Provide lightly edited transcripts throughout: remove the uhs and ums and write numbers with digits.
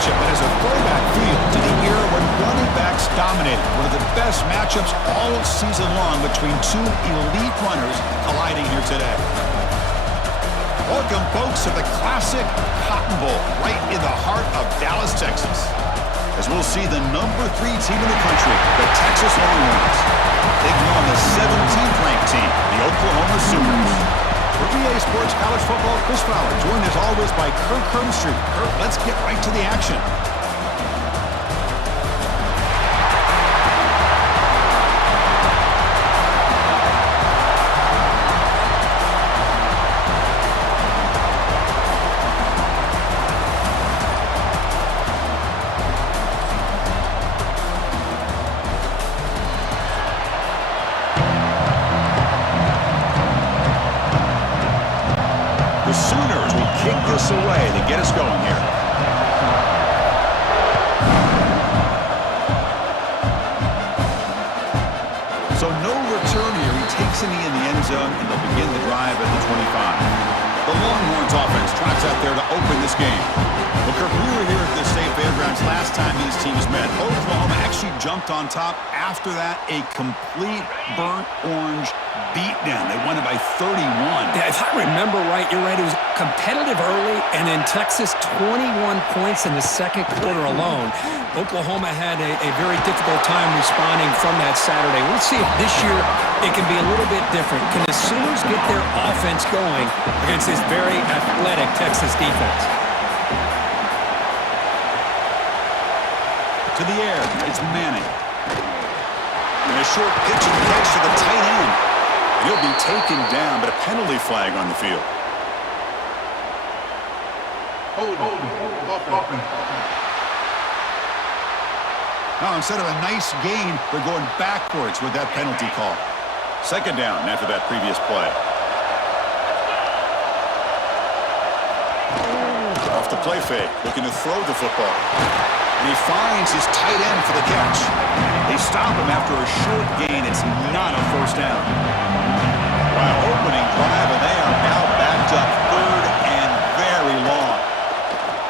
matchup that has a throwback feel to the era when running backs dominated. One of the best matchups all season long between two elite runners colliding here today. Welcome, folks, to the classic Cotton Bowl right in the heart of Dallas, Texas. As we'll see the number 3 team in the country, the Texas Longhorns, taking on the 17th ranked team, the Oklahoma Sooners. For EA Sports College Football, Chris Fowler, joined as always by Kirk Herbstreit. Kirk, let's get right to the action. The Sooners will kick this away to get us going here. So no return here. He takes it in the end zone, and they'll begin the drive at the 25. The Longhorns offense tries out there to open this game. Well, Kirk, we were here at the State Fairgrounds last time these teams met. Oklahoma actually jumped on top. After that, a complete burnt orange beatdown. They won it by 31. Yeah, if I remember right, you're right. It was competitive early, and then Texas 21 points in the second quarter alone. Oklahoma had a very difficult time responding from that Saturday. We'll see if this year it can be a little bit different. Can the Sooners get their offense going against this very athletic Texas defense? To the air, it's Manning. And a short pitch and catch to the tight end. He'll be taken down, but a penalty flag on the field. Now, instead of a nice gain, they're going backwards with that penalty call. Second down after that previous play. Off the play fake, looking to throw the football. And he finds his tight end for the catch. They stop him after a short gain. It's not a first down. While opening drive, and they are now backed up third and very long.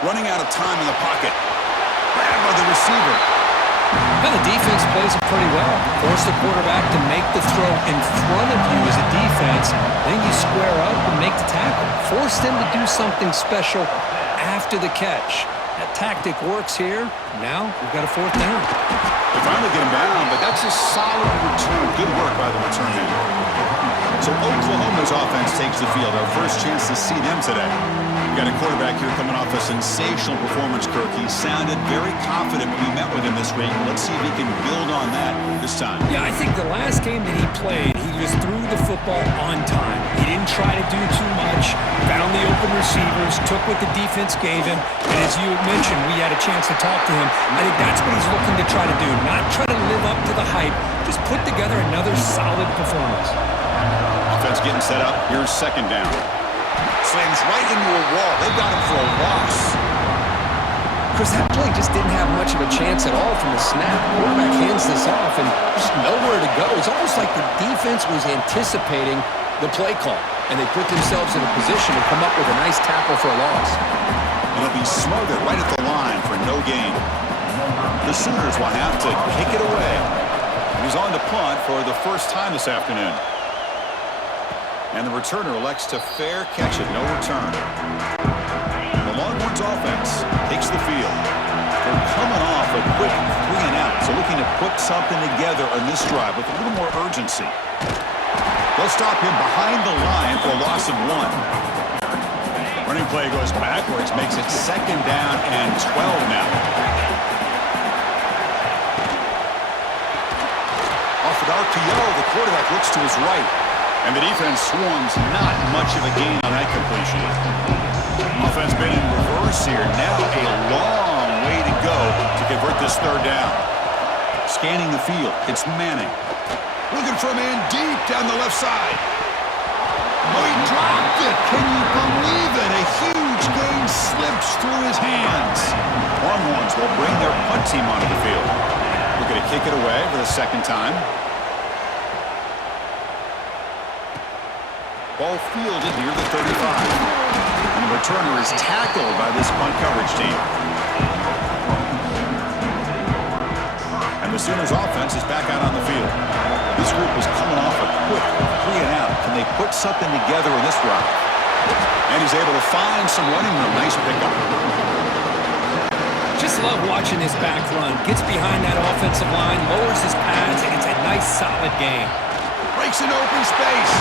Running out of time in the pocket. Grabbed by the receiver. Well, the defense plays it pretty well. Force the quarterback to make the throw in front of you as a defense. Then you square up and make the tackle. Force them to do something special after the catch. That tactic works here. Now we've got a fourth down. They finally get him down, but that's a solid return. Good work by the return man. So Oklahoma's offense takes the field. Our first chance to see them today. We've got a quarterback here coming off a sensational performance, Kirk. He sounded very confident when we met with him this week. Let's see if he can build on that this time. Yeah, I think the last game that he played, he just threw the football on time. He didn't try to do too much, found the open receivers, took what the defense gave him, and as you mentioned, we had a chance to talk to him. I think that's what he's looking to try to do, not try to live up to the hype, just put together another solid performance. Offense getting set up. Here's second down. Slams right into a wall. They got him for a loss. Chris, that play just didn't have much of a chance at all from the snap. Quarterback hands this off and just nowhere to go. It's almost like the defense was anticipating the play call, and they put themselves in a position to come up with a nice tackle for a loss. It'll be smothered right at the line for no gain. The Sooners will have to kick it away. And he's on to punt for the first time this afternoon. And the returner elects to fair catch it, no return. The Longhorns offense takes the field. They're coming off a quick 3 and out, so looking to put something together on this drive with a little more urgency. They'll stop him behind the line for a loss of 1. Running play goes backwards, makes it second down and 12 now. Off an RPO, the quarterback looks to his right. And the defense swarms, not much of a gain on that completion. Offense been in reverse here. Now a long way to go to convert this third down. Scanning the field, it's Manning. Looking for a man deep down the left side. Oh, he dropped it. Can you believe it? A huge gain slips through his hands. Longhorns will bring their punt team onto the field. Looking to kick it away for the second time. Ball fielded near the 35. And the returner is tackled by this punt coverage team. And the Sooners offense is back out on the field. This group is coming off a quick 3-and-out. Can they put something together in this drive? And he's able to find some running room. Nice pickup. Just love watching this back run. Gets behind that offensive line, lowers his pads, and it's a nice solid game. Breaks into open space.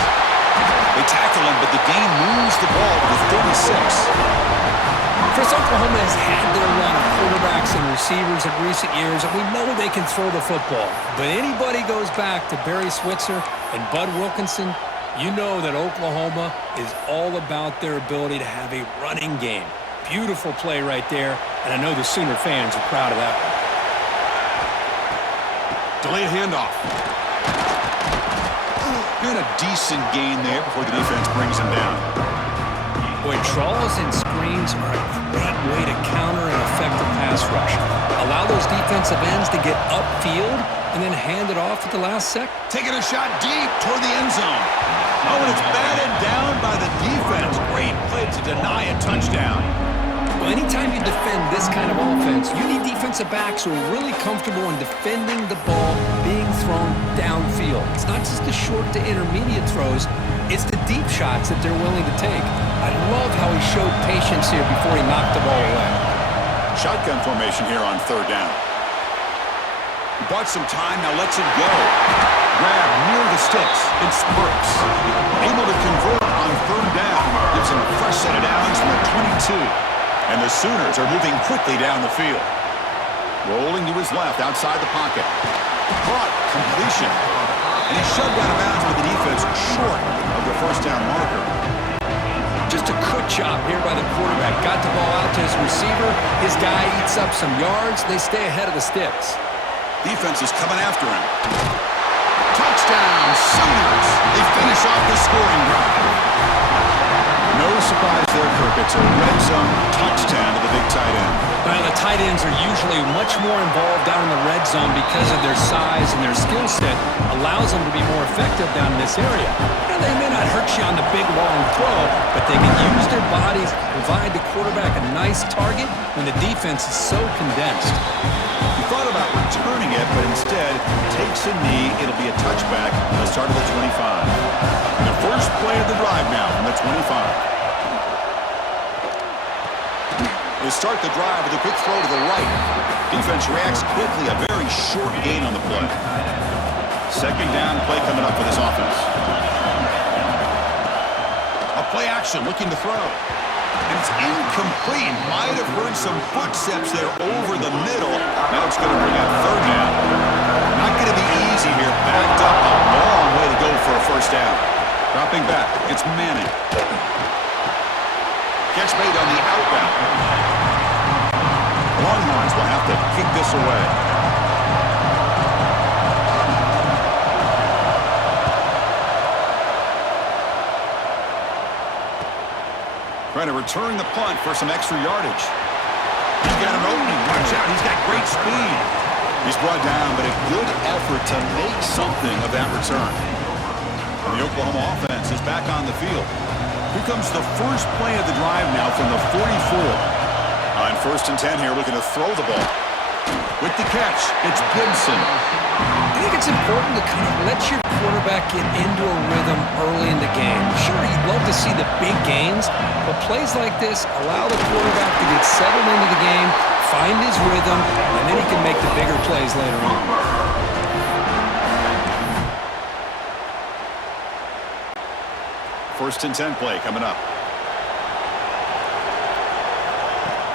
They tackle him, but the game moves the ball to the 36. Chris, Oklahoma has had their run of quarterbacks and receivers in recent years, and we know they can throw the football. But anybody goes back to Barry Switzer and Bud Wilkinson, you know that Oklahoma is all about their ability to have a running game. Beautiful play right there, and I know the Sooner fans are proud of that one. Delayed handoff. Got a decent gain there before the defense brings him down. Boy, draws and screens are a great way to counter an effective pass rush. Allow those defensive ends to get upfield and then hand it off at the last second. Taking a shot deep toward the end zone. Oh, and it's batted down by the defense. Great play to deny a touchdown. Well, anytime you defend this kind of offense, you need defensive backs who are really comfortable in defending the ball being thrown downfield. It's not just the short to intermediate throws, it's the deep shots that they're willing to take. I love how he showed patience here before he knocked the ball away. Shotgun formation here on third down. He bought some time, now lets it go. Grab near the sticks in spurts. Able to convert on third down. Gives him a fresh set of downs from the 22. And the Sooners are moving quickly down the field. Rolling to his left outside the pocket. Caught, completion. And he's shoved out of bounds with the defense short of the first down marker. Just a good job here by the quarterback. Got the ball out to his receiver. His guy eats up some yards. They stay ahead of the sticks. Defense is coming after him. Touchdown, Sooners. They finish off the scoring drive. No surprise there, Kirk. It's a red zone touchdown to the big tight end. Well, the tight ends are usually much more involved down in the red zone because of their size and their skill set allows them to be more effective down in this area. Now, they may not hurt you on the big, long throw, but they can use their bodies to provide the quarterback a nice target when the defense is so condensed. He thought about returning it, but instead takes a knee. It'll be a touchback at the start of the 25. The first play of the drive now from the 25. They start the drive with a quick throw to the right. Defense reacts quickly, a very short gain on the play. Second down play coming up for this offense. A play action looking to throw. And it's incomplete. Might have heard some footsteps there over the middle. Now it's going to bring up third down. Not going to be easy here. Backed up a long way to go for a first down. Dropping back. It's Manning. Catch made on the out route. Longhorns will have to kick this away. Trying to return the punt for some extra yardage. He's got an opening. Watch out. He's got great speed. He's brought down, but a good effort to make something of that return. And the Oklahoma offense is back on the field. Here comes the first play of the drive now from the 44. On first and 10 here, looking to throw the ball. With the catch, it's Gibson. I think it's important to kind of let your quarterback get into a rhythm early in the game. Sure, you'd love to see the big gains, but plays like this allow the quarterback to get settled into the game, find his rhythm, and then he can make the bigger plays later on. First and 10 play coming up.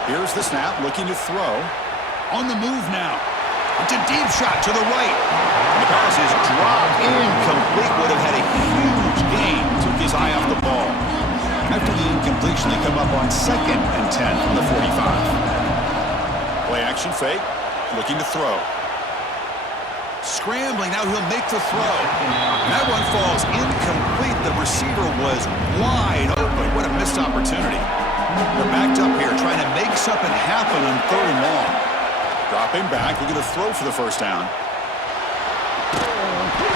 Here's the snap, looking to throw. On the move now. It's a deep shot to the right. The pass is dropped incomplete. Would have had a huge gain. Took his eye off the ball. After the incompletion, they come up on second and 10 from the 45. Play action fake. Looking to throw. Scrambling. Now he'll make the throw. And that one falls incomplete. The receiver was wide open. What a missed opportunity. They're backed up here, trying to make something happen on third and long. Dropping back, looking to throw for the first down.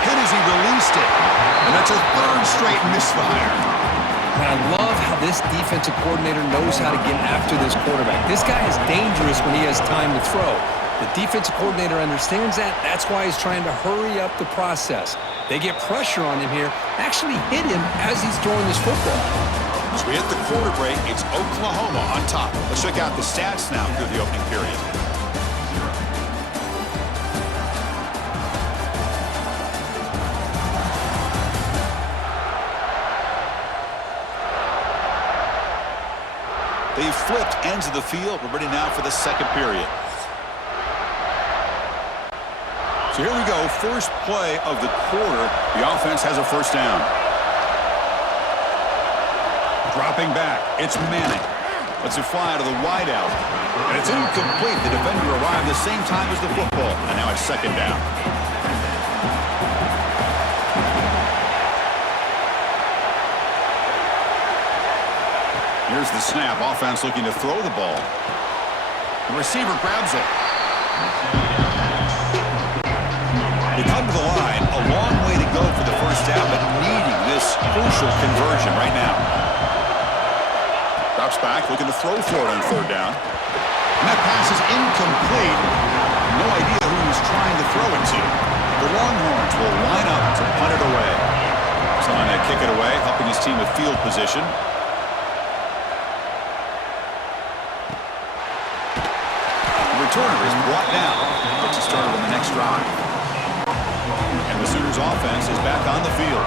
Hit as he released it. And that's a third straight misfire. And I love how this defensive coordinator knows how to get after this quarterback. This guy is dangerous when he has time to throw. The defensive coordinator understands that. That's why he's trying to hurry up the process. They get pressure on him here, actually hit him as he's throwing this football. As we hit the quarter break, it's Oklahoma on top. Let's check out the stats now through the opening period. They've flipped ends of the field. We're ready now for the second period. So here we go. First play of the quarter. The offense has a first down. Dropping back. It's Manning. Lets it fly out of the wideout. And it's incomplete. The defender arrived the same time as the football. And now it's second down. Here's the snap. Offense looking to throw the ball. The receiver grabs it. They come to the line. A long way to go for the first down, but needing this crucial conversion right now. Drops back, looking to throw for it on third down. And that pass is incomplete. No idea who he's trying to throw it to. The Longhorns will line up to punt it away. Trying to kick it away, helping his team with field position. Returner is brought down. Gets it started on the next drive. And the Sooners offense is back on the field.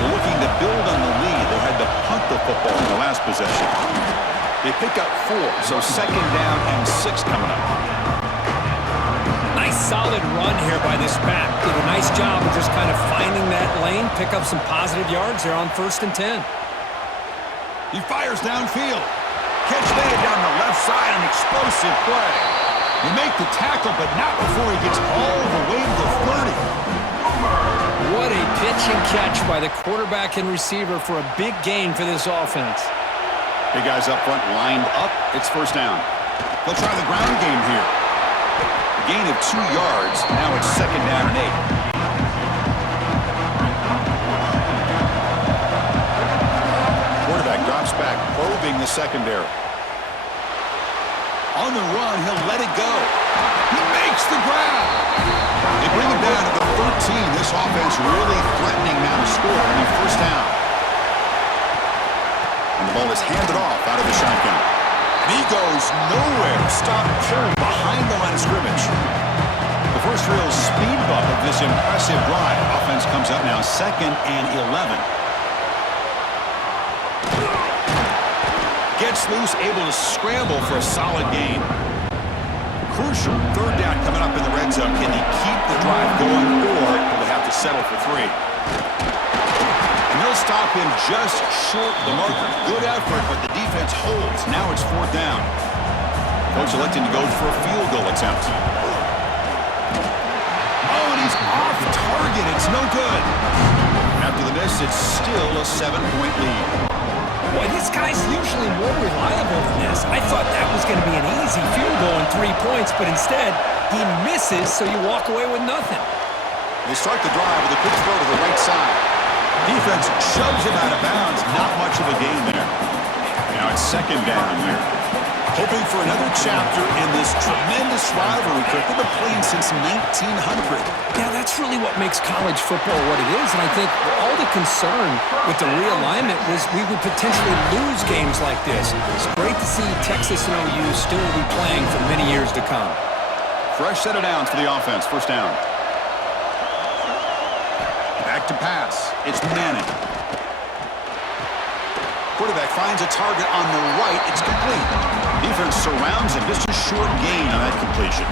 They're looking to build on the lead. They had to punt the football in the last possession. They pick up 4, so second down and 6 coming up. Nice solid run here by this back. Did a nice job of just kind of finding that lane, pick up some positive yards there on 1st and 10. He fires downfield. Catch made down the left side, an explosive play. They make the tackle, but not before he gets all the way to the 30. What a pitch and catch by the quarterback and receiver for a big gain for this offense. Big guys up front lined up. It's first down. They'll try the ground game here. A gain of 2 yards. Now it's second down and 8. Quarterback drops back, probing the secondary. On the run, he'll let it go. He makes the grab. They bring him down to the 13. This offense really threatening now to score on the first down. And the ball is handed off out of the shotgun. And he goes nowhere. Stop cold behind the line of scrimmage. The first real speed bump of this impressive drive. Offense comes up now 2nd and 11. Gets loose, able to scramble for a solid gain. Crucial third down coming up in the red zone. Can he keep the drive going, or will they have to settle for 3? And they'll stop him just short of the marker. Good effort, but the defense holds. Now it's 4th down. Coach electing to go for a field goal attempt. Oh, and he's off target. It's no good. After the miss, it's still a 7-point lead. Boy, this guy's usually more reliable than this. I thought that was going to be an easy field goal and 3 points, but instead, he misses, so you walk away with nothing. They start the drive with a quick throw to the right side. Defense shoves him out of bounds. Not much of a gain there. Now it's second down here. Hoping for another chapter in this tremendous rivalry. They've been playing since 1900. Yeah, that's really what makes college football what it is. And I think all the concern with the realignment was we would potentially lose games like this. It's great to see Texas and OU still be playing for many years to come. Fresh set of downs for the offense. First down. Back to pass. It's Manning. Quarterback finds a target on the right. It's complete. Defense surrounds him. Just a short gain on that completion.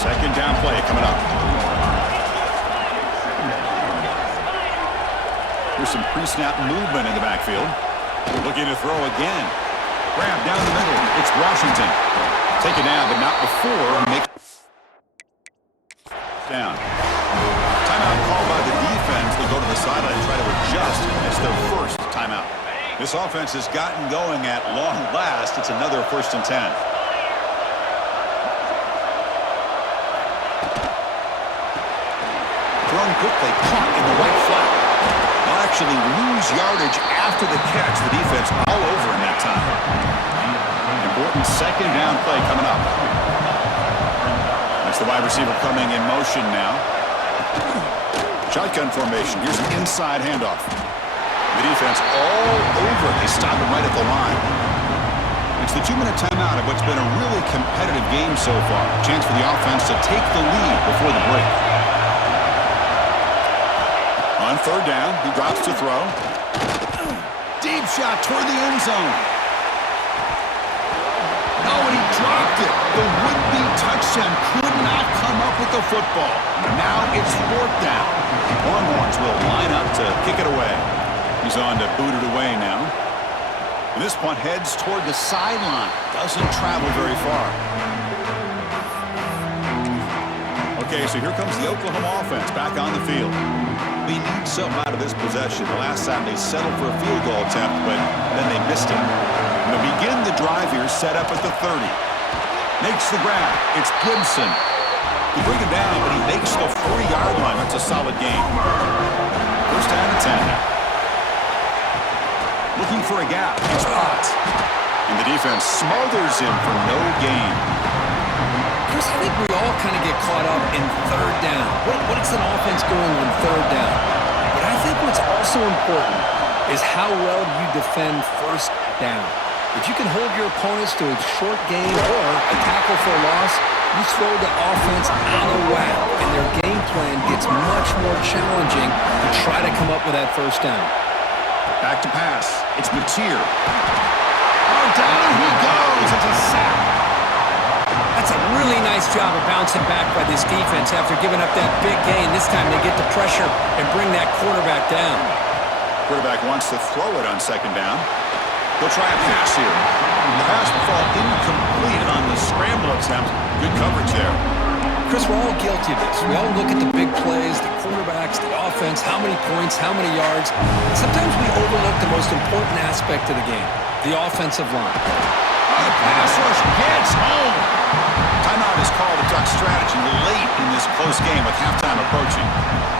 Second down play coming up. Here's some pre-snap movement in the backfield. Looking to throw again. Grab down the middle. It's Washington. Take it down, but not before. Down. Timeout called by the defense. They'll go to the sideline and try to adjust. It's their first timeout. This offense has gotten going at long last. It's another 1st and 10. Thrown quickly, caught in the right flat. They'll actually lose yardage after the catch. The defense all over in that time. Important second down play coming up. That's the wide receiver coming in motion now. Shotgun formation. Here's an inside handoff. The defense all over. They stop it right at the line. It's the 2-minute timeout of what's been a really competitive game so far. Chance for the offense to take the lead before the break. On third down, he drops to throw. Deep shot toward the end zone. Oh, and he dropped it. The would-be touchdown could not come up with the football. Now it's fourth down. Longhorns will line up to kick it away. He's on to boot it away now. And this punt heads toward the sideline. Doesn't travel very far. Okay, so here comes the Oklahoma offense back on the field. They need something out of this possession. The last time they settled for a field goal attempt, but then they missed it. And they'll begin the drive here, set up at the 30. Makes the grab. It's Gibson. They bring him down, but he makes the 40-yard line. That's a solid game. First down and 10 now. Looking for a gap. It's Ott. And the defense smothers him for no gain. Chris, I think we all kind of get caught up in third down. What's an offense doing on third down? But I think what's also important is how well you defend first down. If you can hold your opponents to a short gain or a tackle for a loss, you throw the offense out of whack, and their game plan gets much more challenging to try to come up with that first down. Back to pass. It's Mateer. Oh, down he goes. It's a sack. That's a really nice job of bouncing back by this defense after giving up that big gain. This time they get the pressure and bring that quarterback down. Quarterback wants to throw it on second down. He'll try a pass here. The pass will fall incomplete on the scramble attempt. Good coverage there. Chris, we're all guilty of this. We all look at the big plays, the quarterbacks, the offense, how many points, how many yards. Sometimes we overlook the most important aspect of the game, the offensive line. The pass rush gets home. Timeout is called a Duck strategy late in this close game with halftime approaching.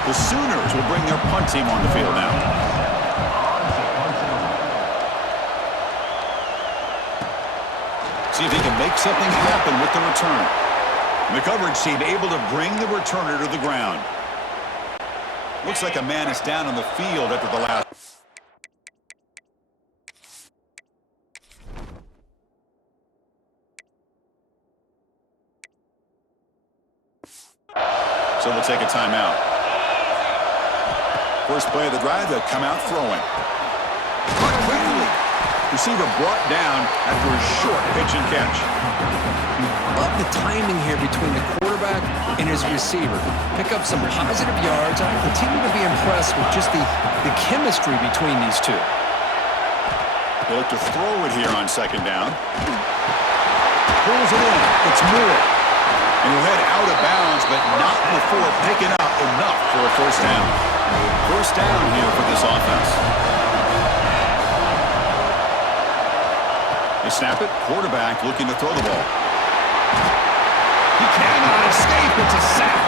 The Sooners will bring their punt team on the field now. See if he can make something happen with the return. The coverage team able to bring the returner to the ground. Looks like a man is down on the field after the last. So we'll take a timeout. First play of the drive, they'll come out throwing. Quickly. Receiver brought down after a short pitch and catch. Love the timing here between the quarterback and his receiver. Pick up some positive yards. I continue to be impressed with just the chemistry between these two. They look to throw it here on second down. Pulls it in. It's Moore. And he'll head out of bounds, but not before picking up enough for a first down. First down here for this offense. They snap it. Quarterback looking to throw the ball. He cannot escape. It's a sack.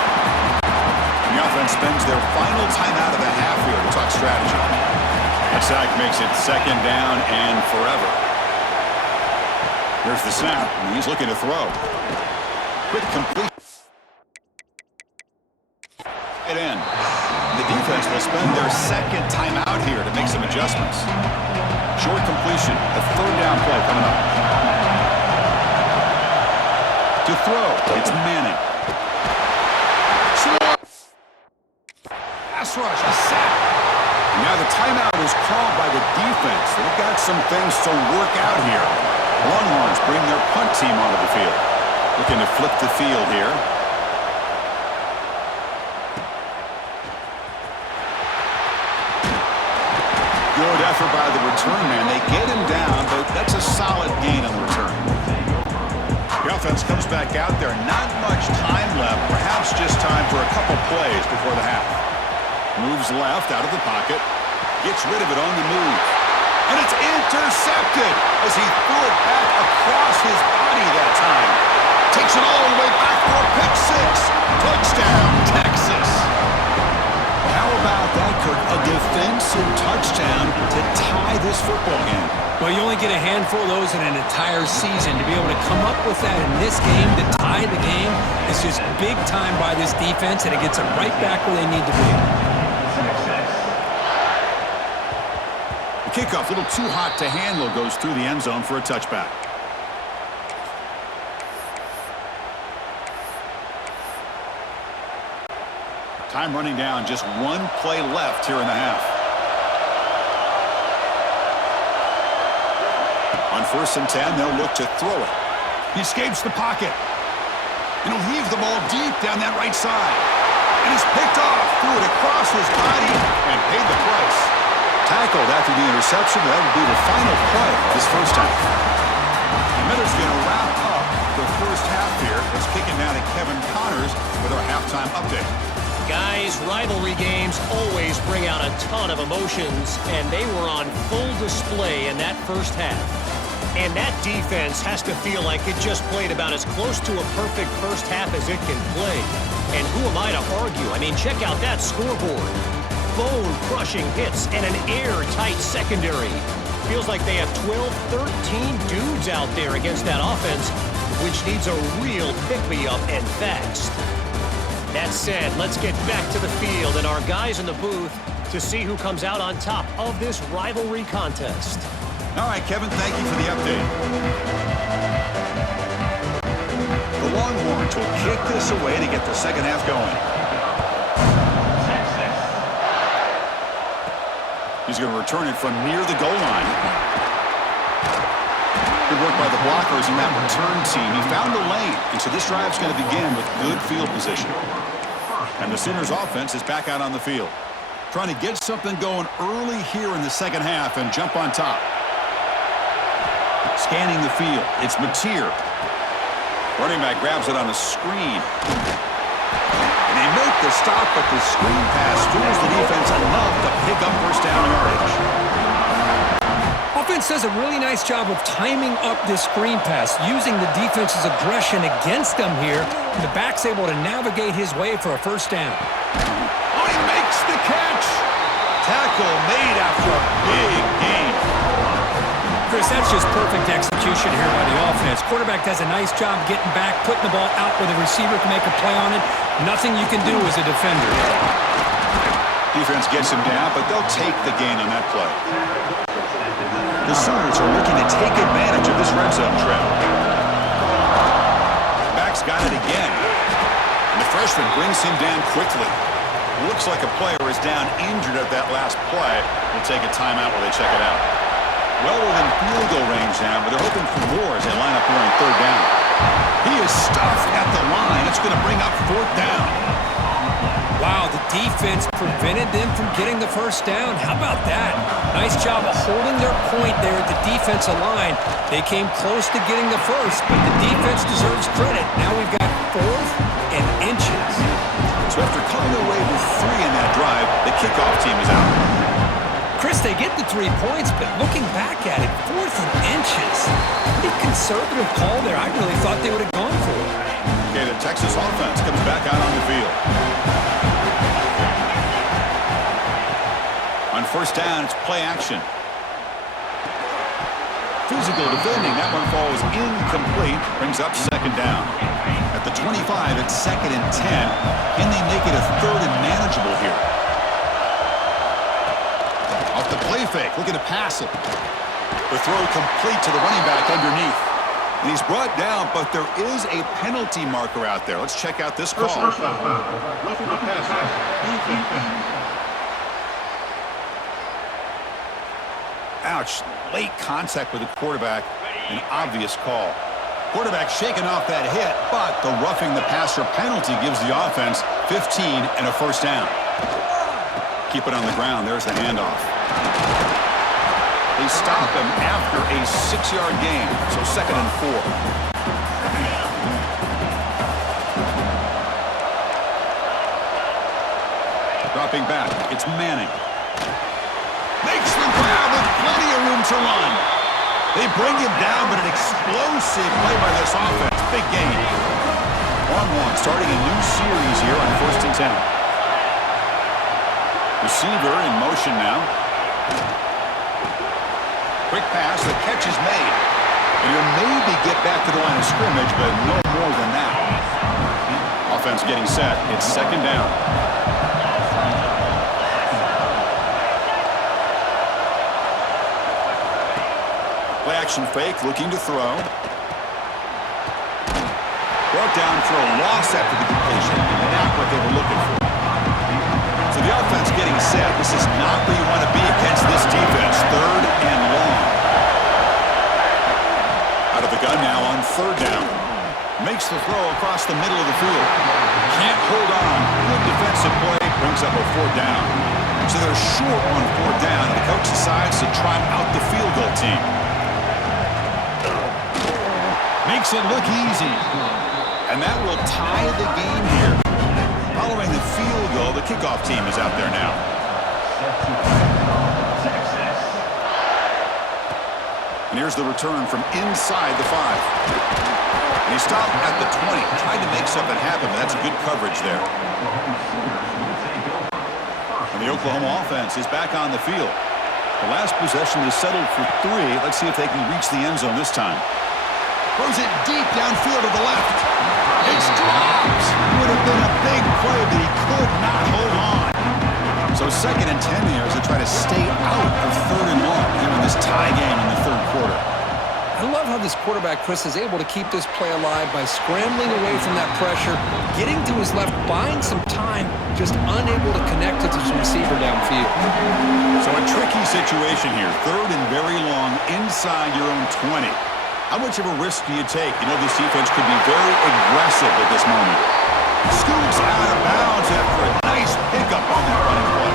The offense spends their final timeout of the half here to talk strategy. That sack makes it second down and forever. Here's the snap, and he's looking to throw. Quick completion. It in. The defense will spend their second timeout here to make some adjustments. Short completion. A third down play coming up. To throw, it's Manning. Pass rush, a sack. Now the timeout is called by the defense. They've got some things to work out here. Longhorns bring their punt team onto the field. Looking to flip the field here. Good effort by the return man. They get him down, but that's a solid gain on the return. The offense comes back out there. Not much time left. Perhaps just time for a couple plays before the half. Moves left out of the pocket. Gets rid of it on the move. And it's intercepted as he threw it back across his body that time. Takes it all the way back for a pick six. Touchdown, Texas. How about that, Kirk? A defensive touchdown to tie this football game. Well, you only get a handful of those in an entire season. To be able to come up with that in this game, to tie the game, is just big time by this defense, and it gets them right back where they need to be. The kickoff, a little too hot to handle, goes through the end zone for a touchback. Time running down, just one play left here in the half. On 1st and 10, they'll look to throw it. He escapes the pocket. And he'll heave the ball deep down that right side. And he's picked off, threw it across his body, and paid the price. Tackled after the interception. That would be the final play of this first half. The Miners going to wrap up the first half here. Let's kick it now to Kevin Connors with our halftime update. Guys, rivalry games always bring out a ton of emotions, and they were on full display in that first half. And that defense has to feel like it just played about as close to a perfect first half as it can play. And who am I to argue? I mean, check out that scoreboard. Bone-crushing hits and an airtight secondary. Feels like they have 12, 13 dudes out there against that offense, which needs a real pick-me-up and fast. That said, let's get back to the field and our guys in the booth to see who comes out on top of this rivalry contest. All right, Kevin, thank you for the update. The Longhorns will kick this away to get the second half going. He's going to return it from near the goal line. Good work by the blockers in that return team. He found the lane, and so this drive's going to begin with good field position. And the Sooners offense is back out on the field, trying to get something going early here in the second half and jump on top. Scanning the field, it's Mateer. Running back grabs it on a screen. And they make the stop, but the screen pass fools the defense enough to pick up first down yardage. Offense does a really nice job of timing up this screen pass, using the defense's aggression against them here. The back's able to navigate his way for a first down. Oh, he makes the catch! Tackle made after a big gain. Chris, that's just perfect execution here by the offense. Quarterback does a nice job getting back, putting the ball out where the receiver can make a play on it. Nothing you can do as a defender. Defense gets him down, but they'll take the gain on that play. The Sooners are looking to take advantage of this red zone trail. Back's got it again. And the freshman brings him down quickly. Looks like a player is down injured at that last play. We'll take a timeout while they check it out. Well within field goal range now, but they're hoping for more as they line up here on third down. He is stuffed at the line. It's going to bring up fourth down. Wow, the defense prevented them from getting the first down. How about that? Nice job of holding their point there at the defensive line. They came close to getting the first, but the defense deserves credit. Now we've got 4th and inches. So after coming away with 3 in that drive, the kickoff team is out. Chris, they get the 3 points, but looking back at it, 4th and inches. Pretty conservative call there. I really thought they would have gone for it. Okay, the Texas offense comes back out on the field. On first down, it's play action. Physical defending. That one falls incomplete. Brings up second down. At the 25, it's 2nd and 10. Can they make it a 3rd and manageable here? Off the play fake, looking to pass it. The throw complete to the running back underneath. And he's brought down, but there is a penalty marker out there. Let's check out this call. Ouch, late contact with the quarterback, an obvious call. Quarterback shaking off that hit, but the roughing the passer penalty gives the offense 15 and a first down. Keep it on the ground, there's the handoff. They stop him after a 6-yard gain, so 2nd and 4. Dropping back, it's Manning. Makes the grab with plenty of room to run. They bring him down, but an explosive play by this offense. Big gain. Longhorns starting a new series here on 1st and 10. Receiver in motion now. Quick pass, the catch is made. And he'll maybe get back to the line of scrimmage, but no more than that. Offense getting set. It's second down. Play action fake, looking to throw. Brought down for a loss after the completion. Not what they were looking for. So the offense getting set. This is not where you want to be against this defense. Third and long. Out of the gun now on third down. Makes the throw across the middle of the field. Can't hold on. Good defensive play. Brings up a fourth down. So they're short on fourth down, and the coach decides to try out the field goal team. Makes it look easy. And that will tie the game here. Following the field goal, the kickoff team is out there now. And here's the return from inside the 5. And he stopped at the 20. Tried to make something happen, but that's good coverage there. And the Oklahoma offense is back on the field. The last possession is settled for 3. Let's see if they can reach the end zone this time. Throws it deep downfield to the left. It's dropped. Would have been a big play, but he could not hold on. So second and 10 here as they try to stay out of third and long here in this tie game in the third quarter. I love how this quarterback, Chris, is able to keep this play alive by scrambling away from that pressure, getting to his left, buying some time, just unable to connect to his receiver downfield. So a tricky situation here. Third and very long inside your own 20. How much of a risk do you take? You know this defense could be very aggressive at this moment. Scoots out of bounds after a nice pickup on that running play.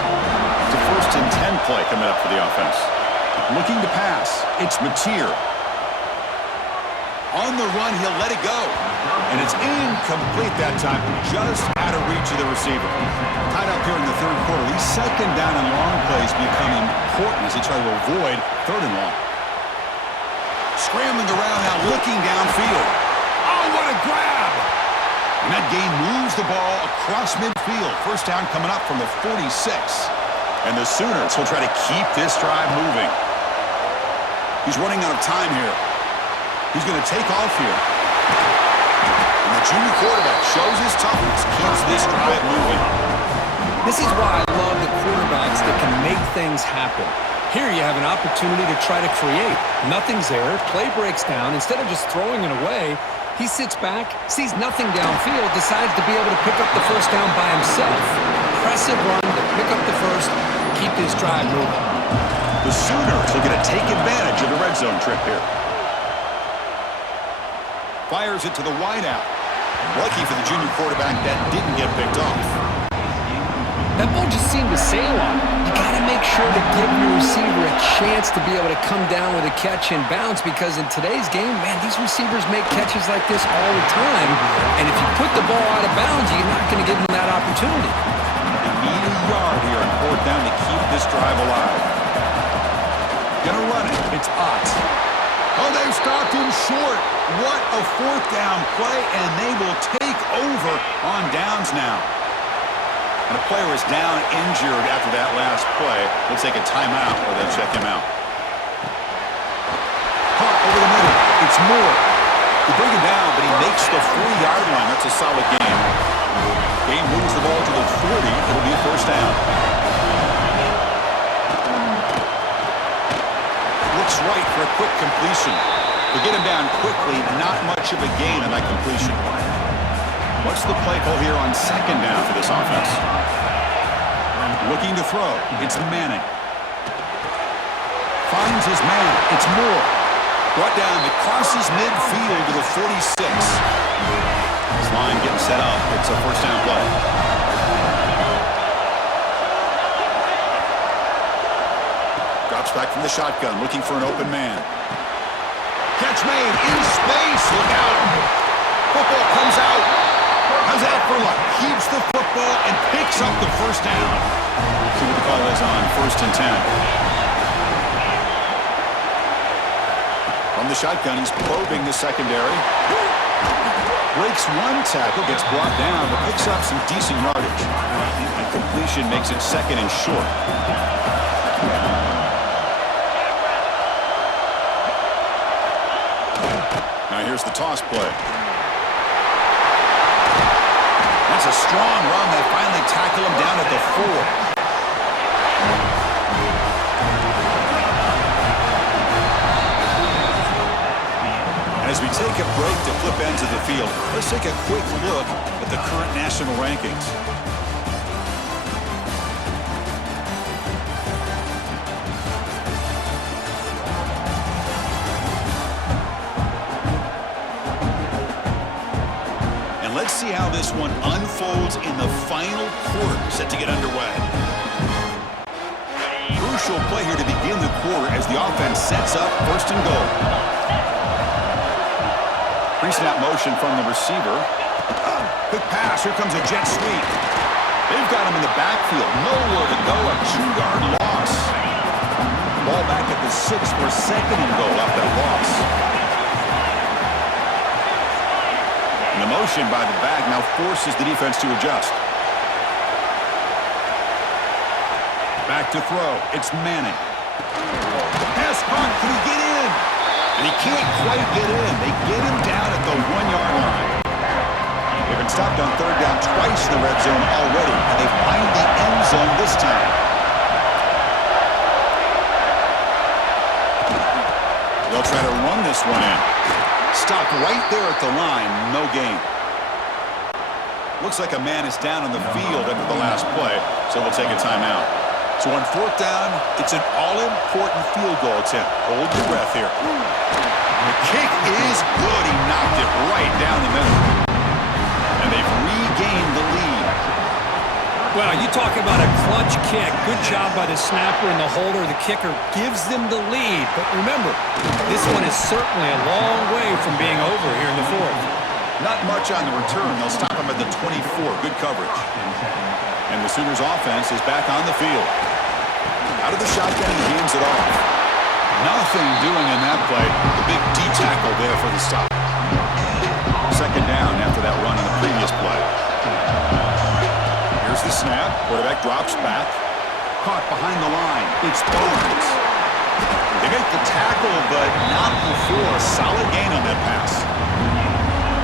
It's a first and 10 play coming up for the offense. Looking to pass. It's Mateer. On the run, he'll let it go. And it's incomplete that time, just out of reach of the receiver. Tied up here in the third quarter. These second down and long plays become important as they try to avoid third and long. Scrambling around now, looking downfield. Oh, what a grab! And that game moves the ball across midfield. First down coming up from the 46. And the Sooners will try to keep this drive moving. He's running out of time here. He's going to take off here. And the junior quarterback shows his toughness, keeps this drive moving. This is why I love the quarterbacks that can make things happen. Here you have an opportunity to try to create. Nothing's there. Play breaks down. Instead of just throwing it away, he sits back, sees nothing downfield, decides to be able to pick up the first down by himself. Impressive run to pick up the first, keep this drive moving. The Sooners are going to take advantage of the red zone trip here. Fires it to the wideout. Lucky for the junior quarterback that didn't get picked off. That ball just seemed to sail on. You got to make sure to give your receiver a chance to be able to come down with a catch and bounce, because in today's game, man, these receivers make catches like this all the time. And if you put the ball out of bounds, you're not going to give them that opportunity. They need a yard here on fourth down to keep this drive alive. Gonna run it. It's Ott. Oh, they've stopped him short. What a fourth down play, and they will take over on downs now. And a player is down injured after that last play. They'll take a timeout or they'll check him out. Caught over the middle. It's Moore. They bring him down, but he makes the 40-yard line. That's a solid game. Game moves the ball to the 40. It'll be a first down. Looks right for a quick completion. They get him down quickly. Not much of a gain on that completion. What's the play call here on second down for this offense? Looking to throw. It's Manning. Finds his man. It's Moore. Brought down. It crosses midfield to the 46. This line getting set up. It's a first down play. Drops back from the shotgun. Looking for an open man. Catch made. In space. Look out. Football comes out. How's that for luck? Keeps the football and picks up the first down. See what the call is on first and 10. From the shotgun, he's probing the secondary. Breaks one tackle, gets brought down, but picks up some decent yardage. And completion makes it second and short. All right, here's the toss play. That's a strong run. They finally tackle him down at the 4. As we take a break to flip ends of the field, let's take a quick look at the current national rankings. And let's see how this one unfolds in the final quarter set to get underway. Crucial play here to begin the quarter as the offense sets up first and goal. Pre-snap motion from the receiver. Quick pass. Here comes a jet sweep. They've got him in the backfield. Nowhere to go. A 2-yard loss. Ball back at the 6 for second and goal after that loss. And the motion by the back now forces the defense to adjust. Back to throw. It's Manning. Pass caught. Can he get in? And he can't quite get in. They get him down at the 1-yard line. They've been stopped on third down twice in the red zone already, and they find the end zone this time. They'll try to run this one in. Stopped right there at the line. No gain. Looks like a man is down on the field after the last play, so they'll take a timeout. So on fourth down, it's an all-important field goal attempt. Hold your breath here. The kick is good. He knocked it right down the middle. And they've regained the lead. Well, you talk about a clutch kick. Good job by the snapper and the holder. The kicker gives them the lead. But remember, this one is certainly a long way from being over here in the fourth. Not much on the return. They'll stop him at the 24. Good coverage. And the Sooners offense is back on the field. Out of the shotgun, he hands it off. Nothing doing in that play. The big D tackle there for the stop. Second down after that run in the previous play. Here's the snap. Quarterback drops back. Caught behind the line. It's Barnes. They make the tackle, but not before. A solid gain on that pass.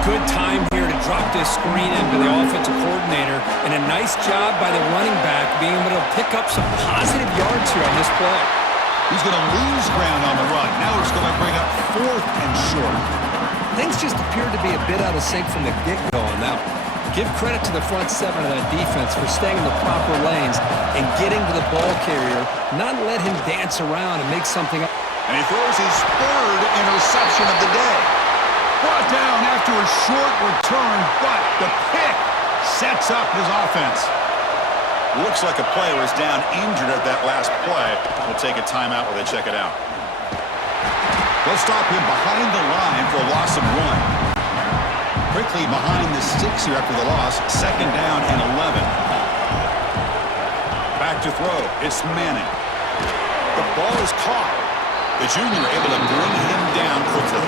Good time here to drop this screen into the offensive coordinator, and a nice job by the running back being able to pick up some positive yards here on this play. He's going to lose ground on the run. Now he's going to bring up 4th and short. Things just appeared to be a bit out of sync from the get-go on that one. Give credit to the front 7 of that defense for staying in the proper lanes and getting to the ball carrier, not let him dance around and make something up. And he throws his 3rd interception of the day. Brought down after a short return, but the pick sets up his offense. Looks like a player is down injured at that last play. We'll take a timeout while they check it out. They'll stop him behind the line for a loss of 1. Quickly behind the 6 here after the loss. Second down and 11. Back to throw. It's Manning. The ball is caught. The junior able to bring him down quickly.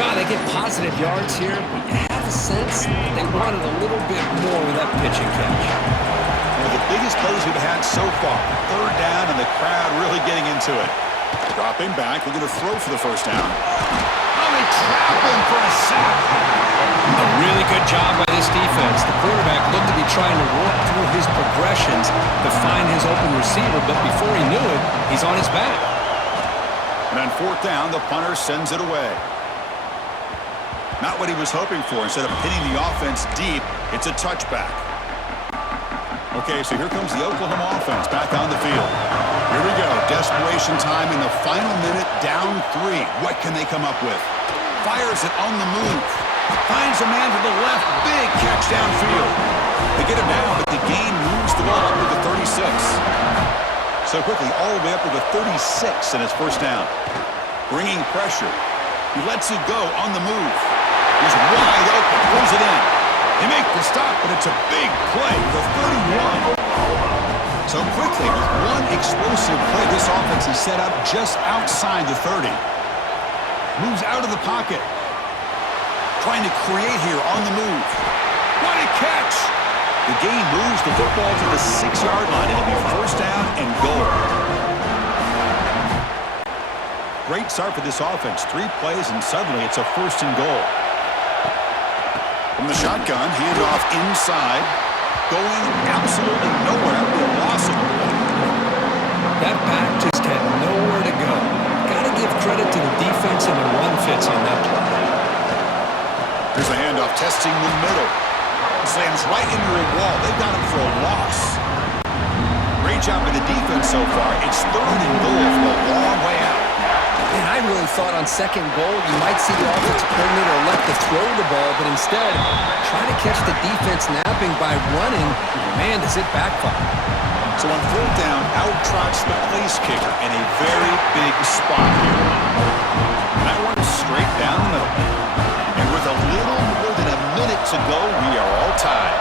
Well, they get positive yards here, but you have a sense that they wanted a little bit more with that pitch and catch. One of the biggest plays we've had so far. Third down, and the crowd really getting into it. Dropping back, looking to throw for the first down. Oh, they trap him for a sack. A really good job by this defense. The quarterback looked to be trying to work through his progressions to find his open receiver, but before he knew it, he's on his back. And on fourth down, the punter sends it away. Not what he was hoping for. Instead of pinning the offense deep, it's a touchback. Okay, so here comes the Oklahoma offense back on the field. Here we go. Desperation time in the final minute, down 3. What can they come up with? Fires it on the move. Finds a man to the left. Big catch downfield. They get him down, but the gain moves the ball up to the 36. So quickly, all the way up to the 36 in his first down. Bringing pressure. He lets it go on the move. He's wide open, pulls it in. They make the stop, but it's a big play for 31. So quickly, with one explosive play, this offense is set up just outside the 30. Moves out of the pocket. Trying to create here on the move. What a catch! The game moves the football to the 6-yard line. It'll be first down and goal. great start for this offense. 3 plays, and suddenly it's a 1st and goal. From the shotgun, handoff inside. Going absolutely nowhere. A loss of the play. That back just had nowhere to go. Got to give credit to the defense and the run fits on that play. Here's a handoff testing the middle. Slams right into a wall. They got him for a loss. Great job by the defense so far. It's 3rd and goal from a long way out. And I really thought on 2nd goal you might see the offensive coordinator elect to throw the ball, but instead try to catch the defense napping by running. Man, does it backfire. So on 4th down, out trots the place kicker in a very big spot here. And that one is straight down the middle. And with a little more than a minute to go, we are all tied.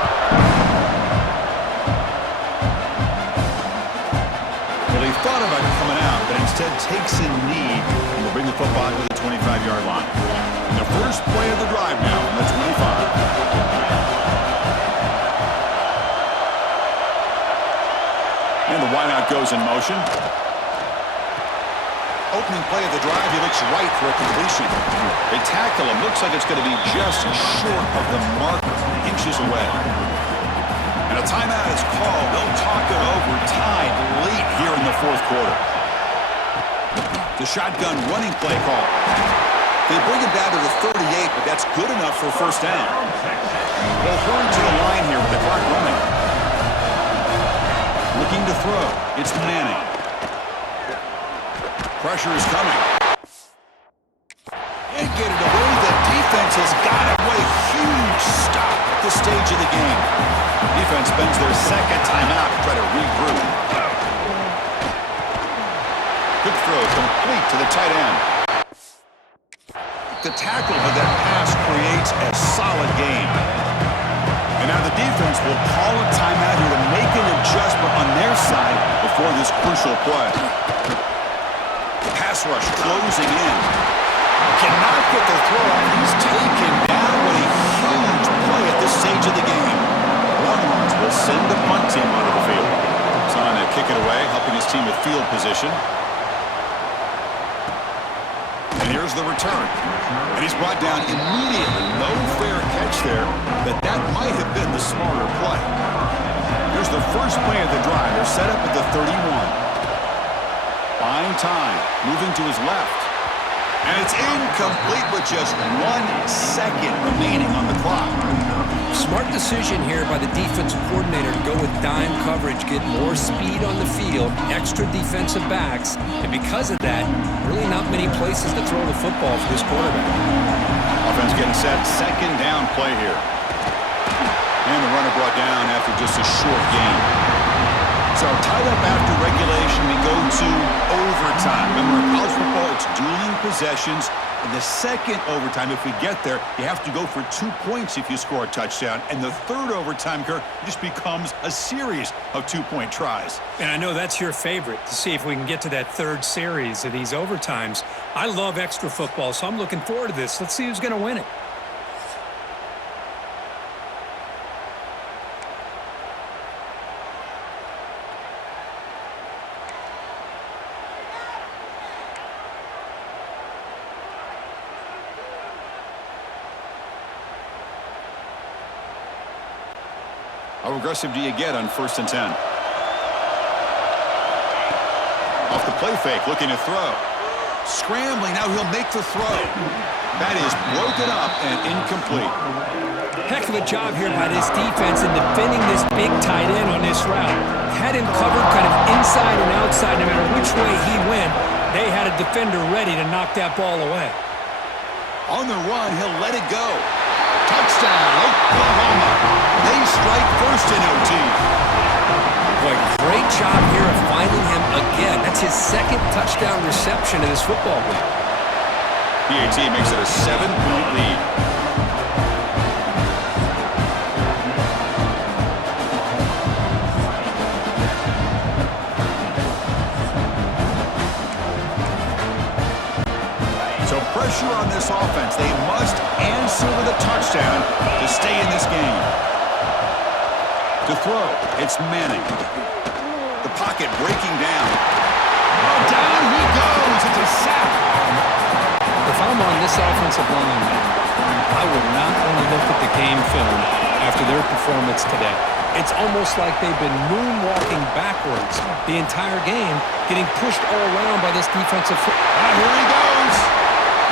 Well, he thought about coming out, but instead takes a knee and will bring the football to the 25-yard line. And the first play of the drive now on the 25. And the wideout goes in motion. Opening play of the drive, he looks right for a completion. They tackle him. Looks like it's going to be just short of the marker, inches away. And a timeout is called. They'll talk it over, tied late here in the 4th quarter. The shotgun running play call. They bring it down to the 38, but that's good enough for a 1st down. They'll hurry to the line here with the clock running. Looking to throw. It's Manning. Pressure is coming. And get it away. The defense has got it away. Huge stop at this stage of the game. Defense spends their 2nd timeout to try to regroup. Good throw, complete to the tight end. The tackle of that pass creates a solid game. And now the defense will call a timeout here to make an adjustment on their side before this crucial play. Pass rush closing in. Cannot get the throw off. He's taken down. What a huge play at this stage of the game. Longhorns will send the punt team onto the field. He's on to kick it away, helping his team with field position. And here's the return. And he's brought down immediately. No fair catch there, but that might have been the smarter play. Here's the first play of the drive. They're set up at the 31. Buying time, moving to his left. And it's incomplete with just 1 second remaining on the clock. Smart decision here by the defensive coordinator to go with dime coverage, get more speed on the field, extra defensive backs, and because of that, really not many places to throw the football for this quarterback. Offense getting set, 2nd down play here. And the runner brought down after just a short gain. So tied up after regulation, we go to overtime. Remember, in college football, it's dueling possessions. In the 2nd overtime, if we get there, you have to go for 2 points if you score a touchdown. And the 3rd overtime, Kirk, just becomes a series of 2-point tries. And I know that's your favorite, to see if we can get to that 3rd series of these overtimes. I love extra football, so I'm looking forward to this. Let's see who's going to win it. How aggressive do you get on 1st and 10? Off the play fake, looking to throw. Scrambling, now he'll make the throw. That is broken up and incomplete. Heck of a job here by this defense in defending this big tight end on this route. Had him covered kind of inside and outside. No matter which way he went, they had a defender ready to knock that ball away. On the run, he'll let it go. Touchdown, Oklahoma. They strike first in OT. Boy, great job here of finding him again. That's his 2nd touchdown reception of this football game. PAT makes it a 7-point lead. So pressure on this offense. They must answer with a touchdown to stay in this game. To throw, it's Manning. The pocket breaking down. Oh, down he goes. It's a sack. offensive line, man, I would not want to look at the game film after their performance today. It's almost like they've been moonwalking backwards the entire game, getting pushed all around by this defensive. Here he goes.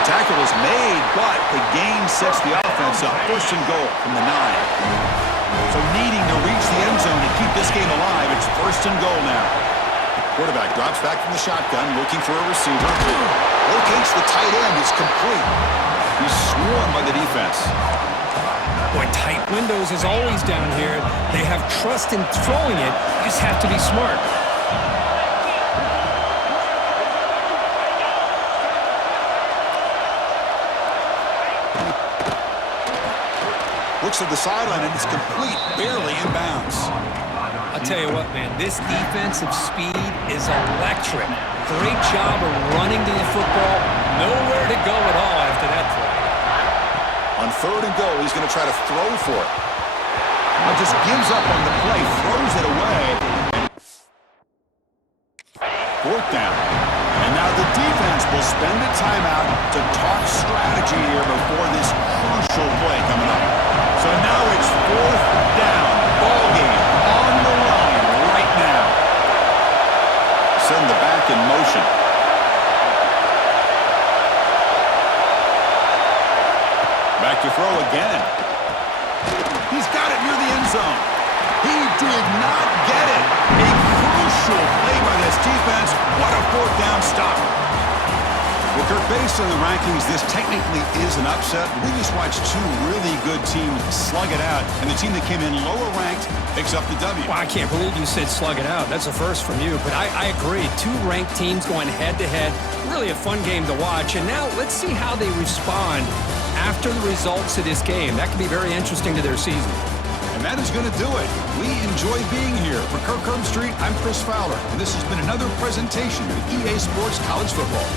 Tackle is made, but the gain sets the offense up. First and goal from the 9. So needing to reach the end zone to keep this game alive, it's first and goal now. Quarterback drops back from the shotgun, looking for a receiver. Locates the tight end. It's complete. He's swarmed by the defense. Boy, tight windows is always down here. They have trust in throwing it. You just have to be smart. Looks at the sideline, and it's complete, barely in bounds. I'll tell you what, man, this defensive speed is electric. Great job of running to the football. Nowhere to go at all after that throw. On third and goal, he's going to try to throw for it. But just gives up on the play, throws it away. Fourth down. And now the defense will spend a timeout to talk strategy here before this crucial play coming up. So now it's fourth down. Ball game on the line right now. Send the back in motion. Back to throw again. He's got it near the end zone. He did not get it. A crucial play by this defense. What a fourth down stop. Well, Kirk, based on the rankings, this technically is an upset. We just watched two really good teams slug it out, and the team that came in lower ranked picks up the W. Well, I can't believe you said slug it out. That's a first from you, but I agree. Two ranked teams going head-to-head. Really a fun game to watch, and now let's see how they respond after the results of this game. That could be very interesting to their season. And that is going to do it. We enjoy being here. For Kirk Herbstreit, I'm Chris Fowler, and this has been another presentation of EA Sports College Football.